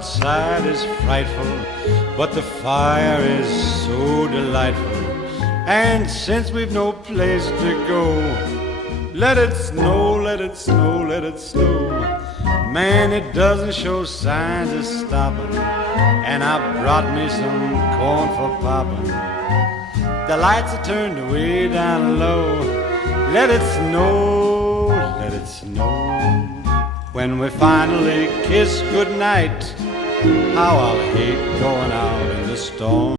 outside is frightful, but the fire is so delightful. And since we've no place to go, let it snow, let it snow, let it snow. Man, it doesn't show signs of stopping, and I brought me some corn for popping. The lights are turned way down low. Let it snow, let it snow. When we finally kiss goodnight, how I'll hate going out in the storm.